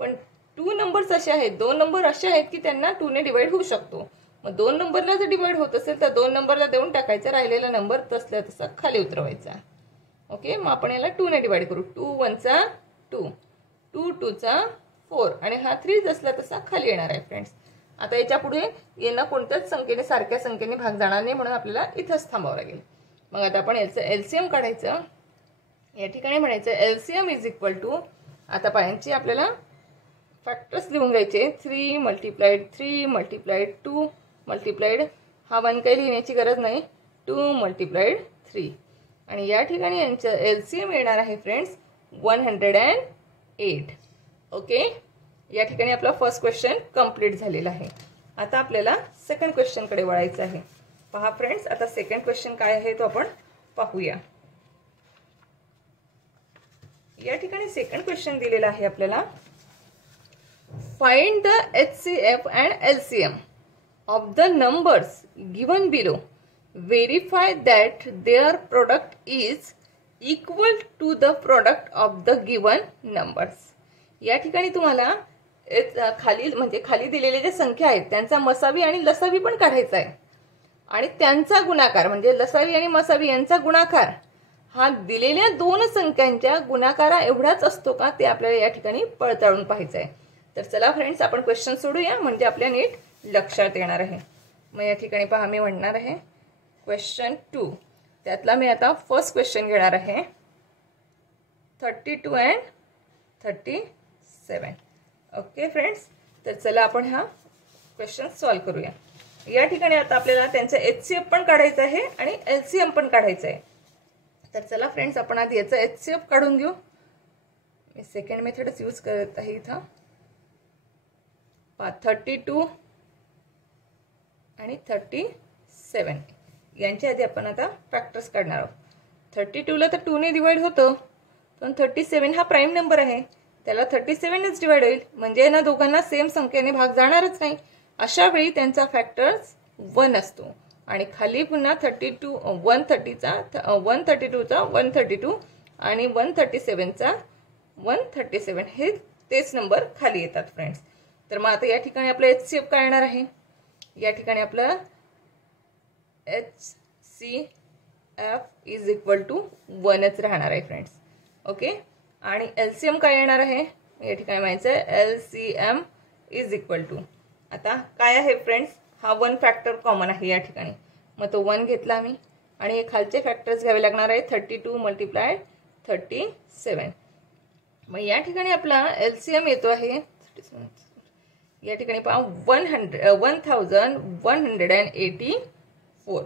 पण 2 नंबर्स असे आहेत, 2 नंबर असे आहेत की त्यांना 2 ने डिवाइड होऊ शकतो. मग 2 नंबरला जर डिवाइड होत असेल तर 2 नंबरला देऊन टाकायचा, राहिलेला नंबर तसल्या तसा खाली उतरवायचा. ओके, मग आपण याला 2 ने डिवाइड करू. 2 1 चा 2, 2 2 चा 4 आणि हा 3 जसला तसा खाली येणार आहे फ्रेंड्स. आता याच्या पुढे यांना कोणत्याच संख्येने सारख्या संख्येने भाग जाणार नाही म्हणून आपल्याला इथंच थांबावं लागेल. मग आता आपण याचं एलसीएम काढायचं. या ठिकाणी म्हणायचं एलसीएम इज इक्वल टू, आता पायांची आपल्याला फॅक्टर्स लिहून घ्यायचे. 3 मल्टिप्लाइड 3 मल्टिप्लाइड 2 मल्टिप्लाइड, हा 1 काही लिहिण्याची गरज नाही, 2 मल्टिप्लाइड 3. आणि या ठिकाणी यांचं एलसीएम येणार आहे फ्रेंड्स 108. ओके, या ठिकाणी आपला फर्स्ट क्वेश्चन कंप्लीट झालेला आहे. आता आपल्याला सेकंड क्वेश्चनकडे वळायचं आहे. पहा फ्रेंड्स, आता सेकंड क्वेश्चन काय आहे तो आपण पाहूया. या ठिकाणी सेकंड क्वेश्चन दिलेला आहे आपल्याला, find the HCF and LCM of the numbers given below, verify that their product is equal to the product of the given numbers. या ठिकाणी तुम्हाला खाली म्हणजे खाली दिलेल्या ज्या संख्या आहेत त्यांचा मसावी आणि लसावी पण काढायचा आहे आणि त्यांचा गुणाकार म्हणजे लसावी आणि मसावी यांचा गुणाकार हा दिलेल्या दोन संख्यांच्या गुणाकारा एवढाच असतो का ते आपल्याला या ठिकाणी पडताळून पाहायचं आहे. तर चला फ्रेंड्स, आपण क्वेश्चन सोडूया म्हणजे आपल्या नीट लक्षात येणार आहे. मग या ठिकाणी पहा मी म्हणणार आहे क्वेश्चन 2, त्यातला मी आता फर्स्ट क्वेश्चन घेणार आहे 32 अँड 37. ओके फ्रेंड्स, तर चला आपण हा क्वेश्चन सॉल्व्ह करूया. या ठिकाणी आता आपल्याला त्यांचं HCF पण काढायचं आहे आणि LCM पण काढायचं आहे. तर चला फ्रेंड्स, आपण आधी याचं HCF काढून घेऊ. मी सेकंड मेथडच यूज करत आहे इथं. 32 आणि 37 यांची आधी आपण आता फॅक्टर्स काढणार आहोत. 32 ला तर 2 ने डिवाइड होतं, पण 37 हा प्राईम नंबर आहे, त्याला 37नेच डिवाइड होईल म्हणजे ना दोघांना सेम संख्येने भाग जाणारच नाही. अशा वेळी त्यांचा फॅक्टर्स 1 असतो आणि खाली पुन्हा 132चा 132 आणि 137चा 137 हे तेच नंबर खाली येतात फ्रेंड्स. तर मग आता या ठिकाणी आपलं HCF काय येणार आहे. या ठिकाणी आपलं HCF इज इक्वल टू 1च राहणार आहे फ्रेंड्स. ओके, आणि LCM काय येणार आहे या ठिकाणी म्हणायचं LCM इज इक्वल टू, आता काय आहे फ्रेंड्स, हा 1 फॅक्टर कॉमन आहे या ठिकाणी, मग तो 1 घेतला आम्ही आणि हे खालचे फॅक्टर्स घ्यावे लागणार आहे 32 मल्टिप्लाय 37. मग या ठिकाणी आपला LCM येतो आहे या ठिकाणी पहा 1184.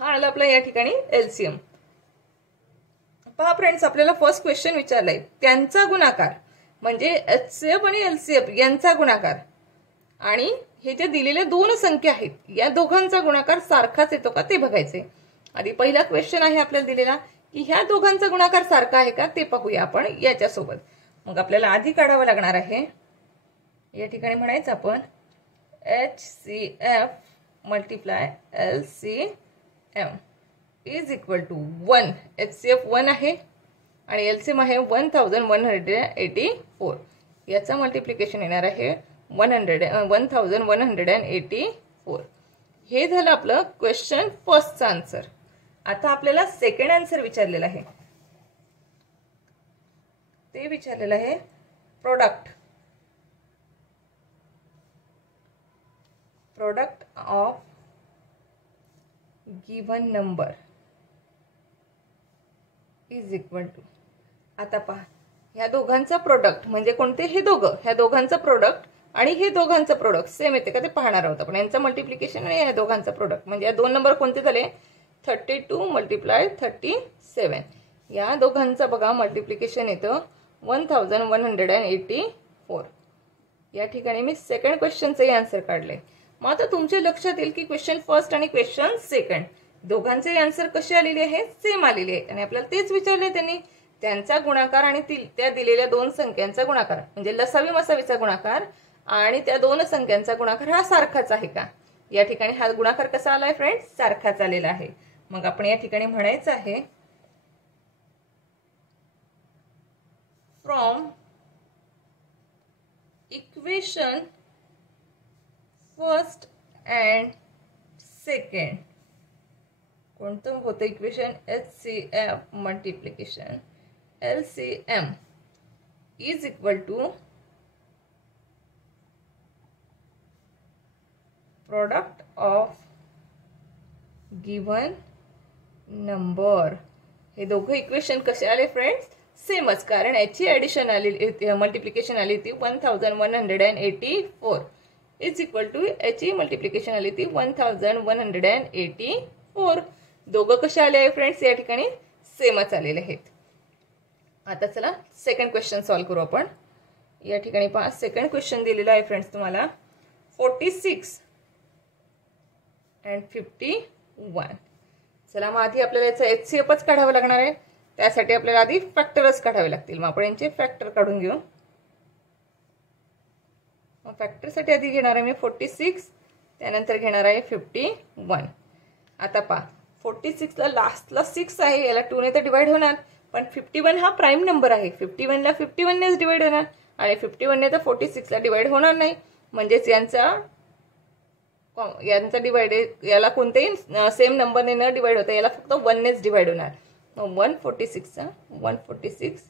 हा आला आपला या ठिकाणी LCM. पहा फ्रेंड्स, आपल्याला फर्स्ट क्वेश्चन विचारलाय त्यांचा गुणाकार म्हणजे HCF आणि LCF यांचा गुणाकार आणि हे जे दिलेल्या दोन संख्या आहेत या दोघांचा गुणाकार सारखाच येतो का ते बघायचे. आधी पहिला क्वेश्चन आहे आपल्याला दिलेला की ह्या दोघांचा गुणाकार सारखा आहे का ते पाहूया आपण याच्या सोबत. मग आपल्याला आधी काढावं लागणार आहे, या ठिकाणी म्हणायचं आपण HCF multiply LCM is equal to 1. HCF 1 आहे आणि LCM आहे 1184. याचा मल्टिप्लिकेशन येणार आहे 1184. हे झालं आपलं क्वेश्चन फर्स्टचा आन्सर. आता आपल्याला सेकंड आन्सर विचारलेला आहे, ते विचारलेलं आहे product of given number is equal to. आता पहा, ह्या दोघांचा प्रोडक्ट म्हणजे कोणते, हे दोघं, ह्या दोघांचा प्रोडक्ट आणि हे दोघांचं प्रोडक्ट सेम येते का ते पाहणार आहोत आपण. यांचं मल्टिप्लिकेशन आणि ह्या दोघांचा प्रोडक्ट म्हणजे या दोन नंबर कोणते झाले 32 मल्टिप्लाय 37. या दोघांचं बघा मल्टिप्लिकेशन येतं 1184. या ठिकाणी मी सेकंड क्वेश्चनचंही आन्सर काढले. मग आता तुमच्या लक्षात येईल की क्वेश्चन फर्स्ट आणि क्वेश्चन सेकंड दोघांचे आन्सर कसे आलेले आहेत, सेम आलेले आहेत. आणि आपल्याला तेच विचारले त्यांनी, त्यांचा गुणाकार आणि त्या दिलेल्या दोन संख्यांचा गुणाकार म्हणजे लसावी मसावीचा गुणाकार आणि त्या दोन संख्यांचा गुणाकार हा सारखाच आहे का. या ठिकाणी हा गुणाकार कसा आलाय फ्रेंड्स, सारखाच आलेला आहे. मग आपण या ठिकाणी म्हणायचं आहे from equation first and second कोणतं होतं equation, HCF multiplication LCM is equal to product of given number. हे दोघं इक्वेशन कसे आले फ्रेंड्स, सेमच, कारण याची ऍडिशन आली मल्टिप्लिकेशन आली होती 1184 इज इक्वल टू याची मल्टिप्लिकेशन आली होती 1184. दोघं कसे आले आहे फ्रेंड्स, या ठिकाणी सेमच आलेले आहेत. आता चला सेकंड क्वेश्चन सॉल्व्ह करू आपण. या ठिकाणी पहा सेकंड क्वेश्चन दिलेला आहे फ्रेंड्स तुम्हाला 46 and 51. चला मग आधी आपल्याला याचा HCFच काढावं लागणार आहे. त्यासाठी आपल्याला आधी फॅक्टरच काढावे लागतील. मग आपण यांचे फॅक्टर काढून घेऊ. मग फॅक्टरसाठी आधी घेणार आहे मी 46, त्यानंतर घेणार आहे 51. आता पहा 46 ला लास्टला 6 आहे, याला 2 ने तर डिवाइड होणार, पण 51 हा प्राइम नंबर आहे. 51 ला 51 नेच डिवाइड होणार आणि 51 ने तर 46 ला डिवाइड होणार नाही. म्हणजेच यांचा डिवाइड याला कोणतेही सेम नंबरने न डिवाइड होता, याला फक्त 1 नेच डिवाइड होणार. मग 146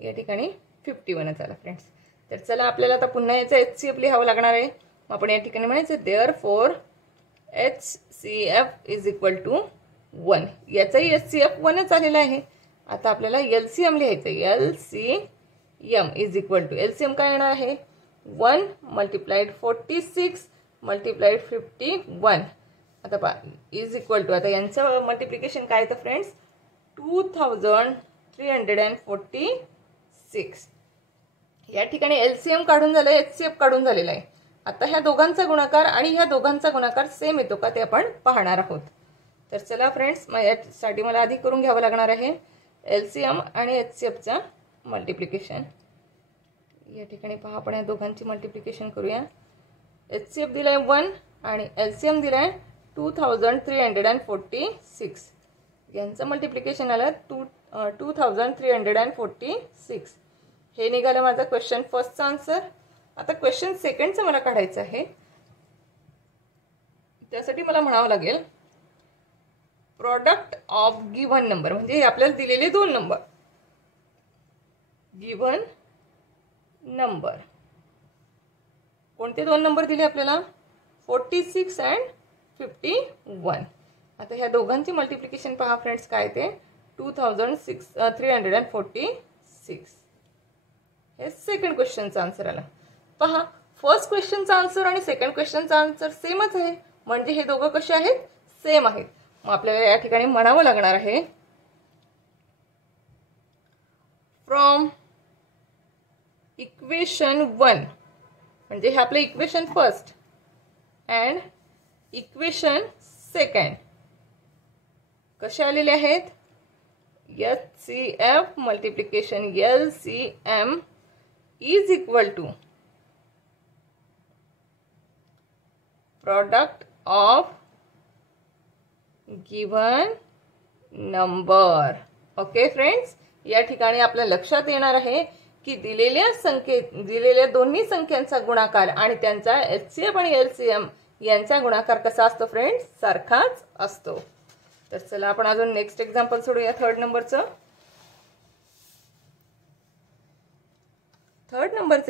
या ठिकाणी 51 झाला फ्रेंड्स. तर चला आपल्याला आता पुन्हा याचा HCF लिहावं लागणार आहे. मग आपण या ठिकाणी म्हणायचं therefore HCF is equal to 1. याचाही HCF 1च आलेला आहे. आता आपल्याला LCM लिहायचं. LCM is equal to LCM काय येणार आहे 1 मल्टिप्लाइड 46 मल्टिप्लाइड 51. आता पहा इज इक्वल टू, आता यांचं मल्टिप्लिकेशन काय येतं फ्रेंड्स 2346. या ठिकाणी LCM काढून झालं, HCF काढून झालेला आहे. आता ह्या दोघांचा गुणाकार आणि ह्या दोघांचा गुणाकार सेम येतो का ते आपण पाहणार आहोत. तर चला फ्रेंड्स, मग यासाठी मला आधी करून घ्यावं लागणार आहे LCM आणि HCFचा मल्टिप्लिकेशन. या ठिकाणी पहा आपण या दोघांची मल्टिप्लिकेशन करूया. HCF दिलाय 1 आणि LCM दिलाय 2346. यांचं मल्टिप्लिकेशन आलं 2346. हे निघालं माझा क्वेश्चन फर्स्टचा आन्सर. आता क्वेश्चन सेकंडचं मला काढायचं आहे. त्यासाठी मला म्हणावं लागेल प्रोडक्ट ऑफ गिव्हन नंबर, म्हणजे आपल्याला दिलेले दोन नंबर गिव्हन नंबर. कोणते दोन नंबर दिले आपल्याला 46 अँड 51. आता ह्या दोघांची मल्टिप्लिकेशन पहा फ्रेंड्स काय ते 2346. हे सेकंड क्वेश्चनचा आन्सर आला. पहा फर्स्ट क्वेश्चनचा आन्सर आणि सेकंड क्वेश्चनचा आन्सर सेमच आहे, म्हणजे हे दोघं कसे आहेत, सेम आहेत. मग आपल्याला या ठिकाणी म्हणावं लागणार आहे फ्रॉम इक्वेशन 1, म्हणजे हे आपलं equation first and equation second कसे आलेले आहेत HCF multiplication LCM is equal to product of given number. Okay friends, या ठिकाणी आपल्या लक्षात येणार आहे की दिलेल्या दोन्ही संख्यांचा गुणाकार आणि त्यांचा HCF आणि LCM यांचा गुणाकार कसा असतो फ्रेंड्स, सारखाच असतो. तर चला आपण अजून नेक्स्ट एक्झाम्पल सोडूया. थर्ड नंबरचं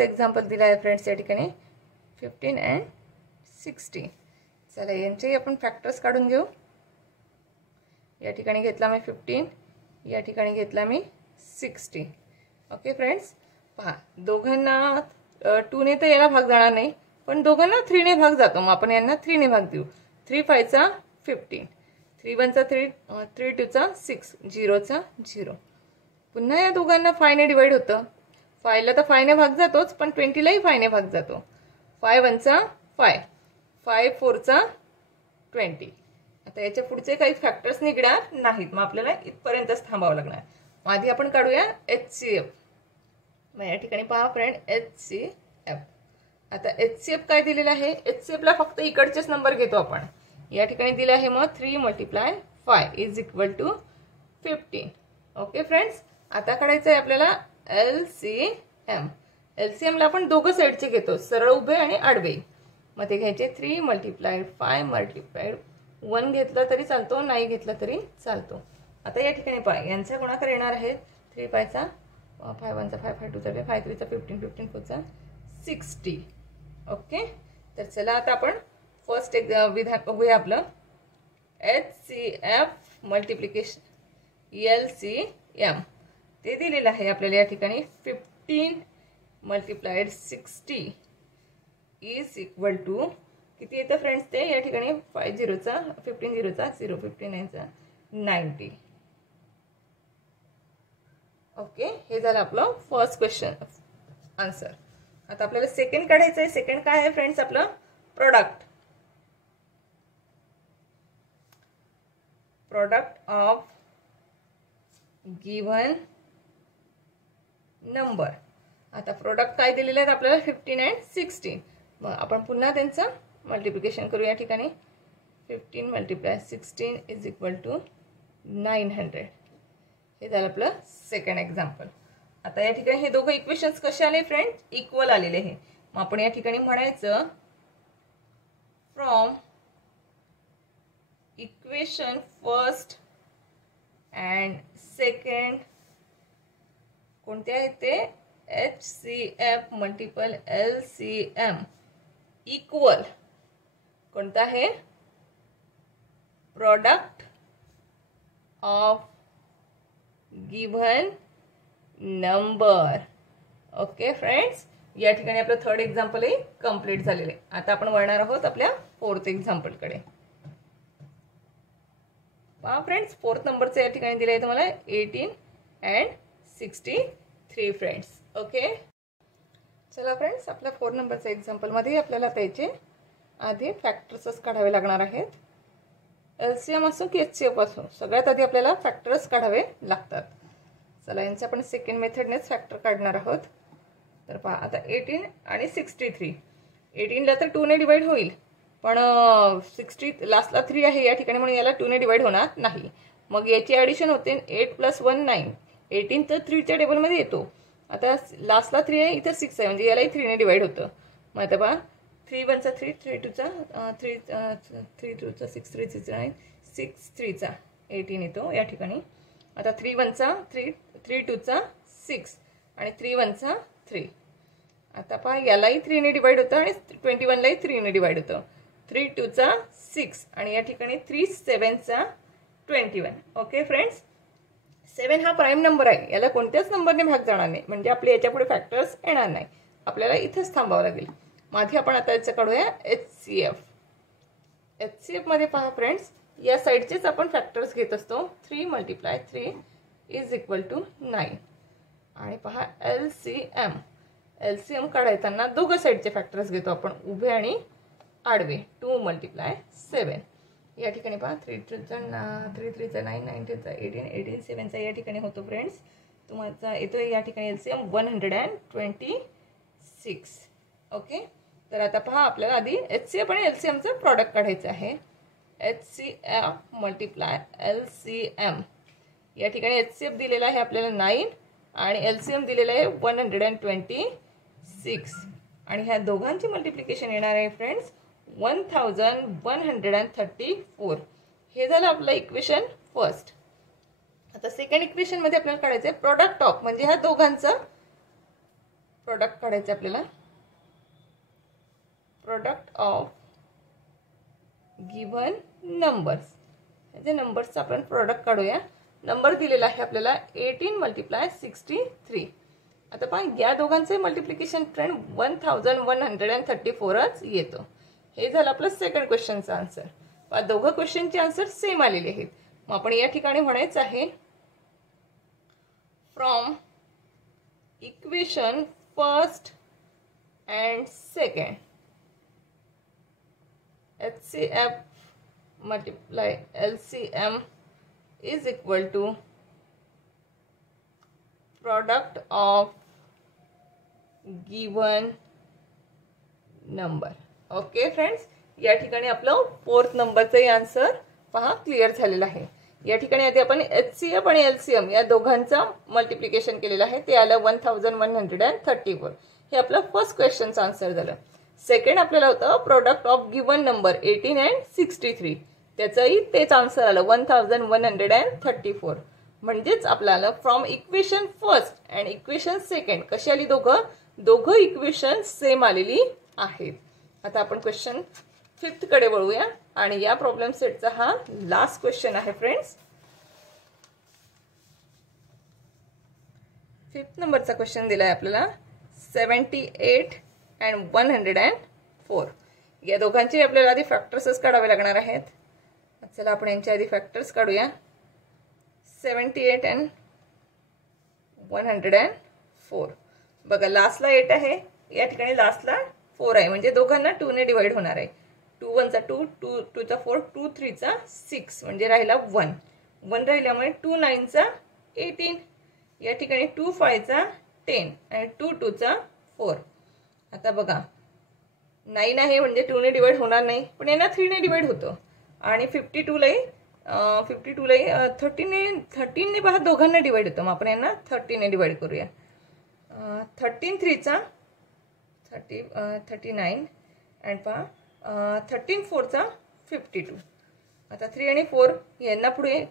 एक्झाम्पल दिलं आहे फ्रेंड्स या ठिकाणी 15 अँड 60. चला यांचे आपण फॅक्टर्स काढून घेऊ. या ठिकाणी घेतला मी 15, या ठिकाणी घेतला मी 60. ओके फ्रेंड्स, पहा दोघांना 2 ने तर याला भाग जाणार नाही, पण दोघांना 3 ने भाग जातो. मग आपण यांना 3 ने भाग देऊ. 3 5 चा 15, 3 1 चा 3, 3 2 चा 6, 0 चा 0. पुन्हा या दोघांना 5 ने डिवाइड होतं. 5 ला तर 5 ने भाग जातोच, पण 20 लाही 5 ने भाग जातो. 5 1 चा 5, 5 4 चा 20. आता याच्या पुढचे काही फॅक्टर्स निघणार नाहीत, मग आपल्याला इथपर्यंतच थांबावं लागणार. मग आधी आपण काढूया HCF. मग या ठिकाणी पहा फ्रेंड, HCF. आता HCF काय दिलेलं आहे? HCF ला फक्त इकडचेच नंबर घेतो आपण. या ठिकाणी दिले आहे मग 3 × 5 is equal to 15. Okay friends, आता काढायचं आहे आपल्याला LCM. LCM ला आपण दोघं साईडचे घेतो, सरळ उभे आणि आडवे. मग ते घ्यायचे 3 × 5 × 1 घेतलं तरी चालतो, नाही घेतलं तरी चालतो. आता या ठिकाणी पहा, यांचा गुणाकार येणार आहे 3 pi चा 5 1 चा 5 5 2 चा 5 3 चा 15 15 4 चा 60. ओके, तर चला आता आपण फर्स्ट एक विधान बघूया आपलं. HCF मल्टिप्लिकेशन LCM ते दिलेलं आहे आपल्याला या ठिकाणी 15 × 60 इज इक्वल टू किती येतं फ्रेंड्स? ते या ठिकाणी 5 0 चा 15 0 चा 0 59 चा 90. ओके, हे झालं आपलं फर्स्ट क्वेश्चन आन्सर. आता आपल्याला सेकंड काढायचं आहे. सेकंड काय आहे फ्रेंड्स? आपलं product. Product of given number. आता प्रोडक्ट काय दिलेले आहेत आपल्याला? 15 आणि 16. मग आपण पुन्हा त्यांचं मल्टिप्लिकेशन करू. या ठिकाणी 15 × 16 इज इक्वल टू 900. हे झालं आपलं सेकंड एक्झाम्पल. आता या ठिकाणी हे दोघं इक्वेशन्स कसे आले फ्रेंड? इक्वल आलेले आहे. मग आपण या ठिकाणी म्हणायचं from equation first and second कोणते आहेत ते? HCF मल्टिपल LCM इक्वल कोणता आहे? Product of given number. Okay friends, या ठिकाणी आपलं थर्ड एक्झाम्पलही कंप्लीट झालेलं आहे. आता आपण वळणार आहोत आपल्या फोर्थ एक्झाम्पलकडे. पहा फ्रेंड्स, फोर्थ नंबरचं या ठिकाणी दिलं आहे तुम्हाला 18 and 63 फ्रेंड्स. ओके, चला फ्रेंड्स, आपल्या 4 नंबरच्या एक्झाम्पलमध्ये आपल्याला त्याचे आधी फॅक्टर्सच काढावे लागणार आहेत. LCM असो की HCF असो, सगळ्यात आधी आपल्याला फॅक्टर्स काढावे लागतात. चला, यांचे आपण सेकंड मेथडनेच फॅक्टर काढणार आहोत. तर पहा, आता 18 आणि 63. 18 ला तर 2 ने डिवाइड होईल, पण 60 लास्टला 3 आहे या ठिकाणी, म्हणून याला 2 ने डिवाइड होणार नाही. मग याची ॲडिशन होते 8 + 1 9. 18 तर 3 च्या टेबलमध्ये येतो. आता लास्टला 3 आहे, इथं 6 आहे, म्हणजे यालाही 3 ने डिवाइड होतं. मग आता पहा, 3 1 चा 3, 3 2 चा 3 2 चा 6 3 6 9 6 3 चा 18 येतो या ठिकाणी. आता 3 1 चा 3, 3 2 चा 6 आणि 3 1 चा 3. आता पहा, यालाही 3 ने डिवाइड होतं आणि 21 लाही 3 ने डिवाइड होतं. 3 2 चा 6 आणि या ठिकाणी 3 7 चा 21. ओके फ्रेंड्स, 7 हा प्राईम नंबर आहे, याला कोणत्याच नंबरने भाग जाणार नाही, म्हणजे आपले याच्या पुढे फॅक्टर्स येणार नाही. आपल्याला इथंच थांबावं लागेल. आधी आपण आता याचं काढूया HCF. HCF मध्ये पहा फ्रेंड्स, या साईडचेच आपण फॅक्टर्स घेत असतो. 3 × 3 इज इक्वल टू 9. आणि पहा LCM. LCM काढायताना दोघं साईडचे फॅक्टर्स घेतो आपण, उभे आणि आडवे. 2 × 7. या ठिकाणी पहा, 3 3 चा 9 9 2 चा 18 18 7 चा या ठिकाणी होतो फ्रेंड्स. तुम्हाला येतो या ठिकाणी LCM 126. ओके, तर आता पहा, आपल्याला आधी HCF आणि LCMचं प्रॉडक्ट काढायचं आहे. HCF × LCM. या ठिकाणी HCF दिलेला आहे आपल्याला 9 आणि LCM दिलेला आहे 126. आणि ह्या दोघांची मल्टिप्लिकेशन येणार आहे फ्रेंड्स 1134. हे झालं आपलं इक्वेशन फर्स्ट. आता सेकंड इक्वेशन मध्ये आपल्याला काढायचं आहे प्रोडक्ट ऑफ, म्हणजे ह्या दोघांचं प्रोडक्ट काढायचं आपल्याला. Product of given numbers. ह्याचे नंबर्सचं आपण प्रोडक्ट काढूया. नंबर दिलेला आहे आपल्याला 18 × 63. आता पहा, या दोघांचे मल्टिप्लिकेशन फ्रेंड 1134च येतो. हे झालं आपलं सेकंड क्वेश्चनचं आन्सर. पहा, दोघं क्वेश्चनचे आन्सर सेम आलेले आहेत. मग आपण या ठिकाणी म्हणायचं आहे from equation first and second, HCF multiply LCM is equal to product of given number. Okay friends, या ठिकाणी आपलं 4th नंबरचं आन्सर पहा क्लिअर झालेलं आहे. या ठिकाणी आधी आपण HCF आणि LCM या दोघांचं मल्टिप्लिकेशन केलेलं आहे. ते आलं 1134. हे आपलं फर्स्ट क्वेश्चनचं आन्सर झालं. सेकंड आपल्याला होतं product of given number 18 and 63. त्याचंही तेच आन्सर आलं 1134. म्हणजेच आपल्याला from equation first and equation second कशी आली, दोघं इक्वेशन सेम आलेली आहेत. आता आपण क्वेश्चन 5th कडे वळूया आणि या प्रॉब्लेम सेटचा हा लास्ट क्वेश्चन आहे फ्रेंड्स. 5th नंबरचा क्वेश्चन दिलाय आपल्याला 78 and 104. या दोघांचे आपल्याला आधी फॅक्टर्सच काढावे लागणार आहेत. चला आपण यांच्या आधी फॅक्टर्स काढूया. 78 and 104. बघा लास्टला 8 आहे, या ठिकाणी लास्टला 4 आहे, म्हणजे दोघांना 2 ने डिवाइड होणार आहे. 2 1 चा 2, 2 2 चा 4, 2 3 चा 6 म्हणजे राहिला 1. 1 राहिल्यामुळे 2 9 चा 18. या ठिकाणी 2 5 चा 10 आणि 2 2 चा 4. आता बघा 9 आहे म्हणजे 2 ने डिवाइड होणार नाही, पण यांना 3 ने डिवाइड होतं. आणि 52 ला 13 ने पहा दोघांना डिवाइड होतं. मग आपण यांना 30 ने डिवाइड करूया. 13 3 चा 39 आणि पहा 13 4 चा 52. आता 3 आणि 4 यांना पुढे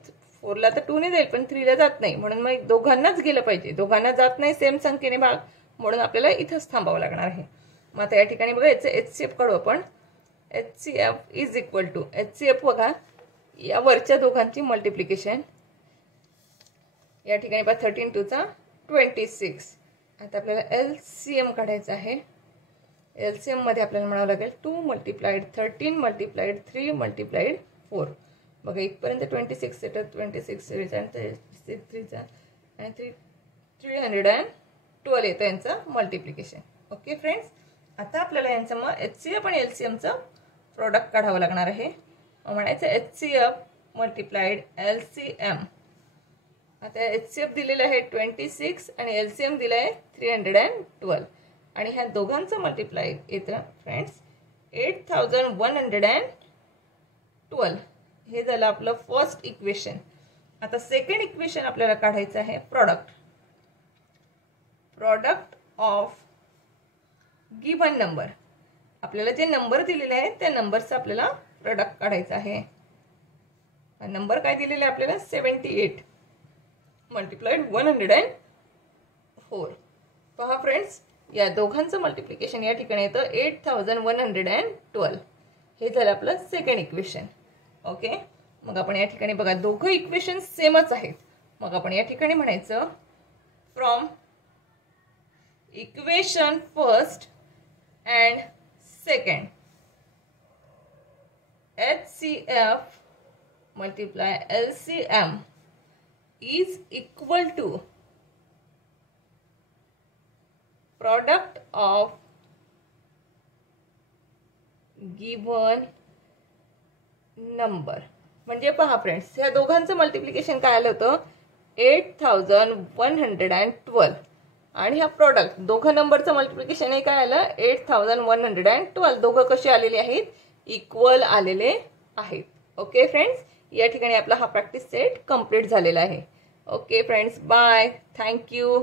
4 ला तर 2 ने जाईल पण 3 ला जात नाही, म्हणून मग दोघांनाच गेलं पाहिजे. दोघांना जात नाही सेम संख्येने भाग, म्हणून आपल्याला इथंच थांबावं लागणार आहे. मग आता या ठिकाणी बघा याचं HCF काढू आपण. HCF is equal to HCF बघा या वरच्या दोघांची मल्टिप्लिकेशन. या ठिकाणी पहा 13 2 चा 26. आता आपल्याला LCM काढायचं आहे. LCM मध्ये आपल्याला म्हणावं लागेल 2 मल्टिप्लाइड 13 मल्टिप्लाइड 3 मल्टिप्लाइड 4. बघा इथपर्यंत 26 येतं. 26 आणि 3 आणि 312 येतं यांचं मल्टिप्लिकेशन. ओके फ्रेंड्स, आता आपल्याला यांचं मग HCF आणि LCMचं प्रोडक्ट काढावं लागणार आहे. म्हणायचं HCF मल्टिप्लाइड LCM. आता HCF दिलेलं आहे 26 आणि LCM दिलं आहे 312 आणि ह्या दोघांचं मल्टिप्लाय येतं फ्रेंड्स 8112. हे झालं आपलं फर्स्ट इक्वेशन. आता सेकंड इक्वेशन आपल्याला काढायचं आहे प्रोडक्ट ऑफ गिवन नंबर. आपल्याला जे नंबर दिलेले आहेत त्या नंबरचं आपल्याला प्रोडक्ट काढायचं आहे. नंबर काय दिलेला आहे आपल्याला 78 मल्टिप्लाइड 104. पहा फ्रेंड्स या दोघांचं मल्टिप्लिकेशन या ठिकाणी येतं 8112. हे झालं आपलं सेकंड इक्वेशन. ओके, मग आपण या ठिकाणी बघा दोघं इक्वेशन सेमच आहेत. मग आपण या ठिकाणी म्हणायचं from equation first and second HCF multiply LCM is equal to product of given number. म्हणजे पहा फ्रेंड्स या दोघांचं मल्टिप्लिकेशन काय आलं होतं 8112 आणि हा प्रोडक्ट दोघं नंबरचं मल्टिप्लिकेशन हे काय आलं 8112. दोघं कसे आलेले आहेत इक्वल आलेले आहेत. ओके फ्रेंड्स, या ठिकाणी आपला हा प्रॅक्टिस सेट कंप्लीट झालेला आहे. Okay friends, bye, thank you.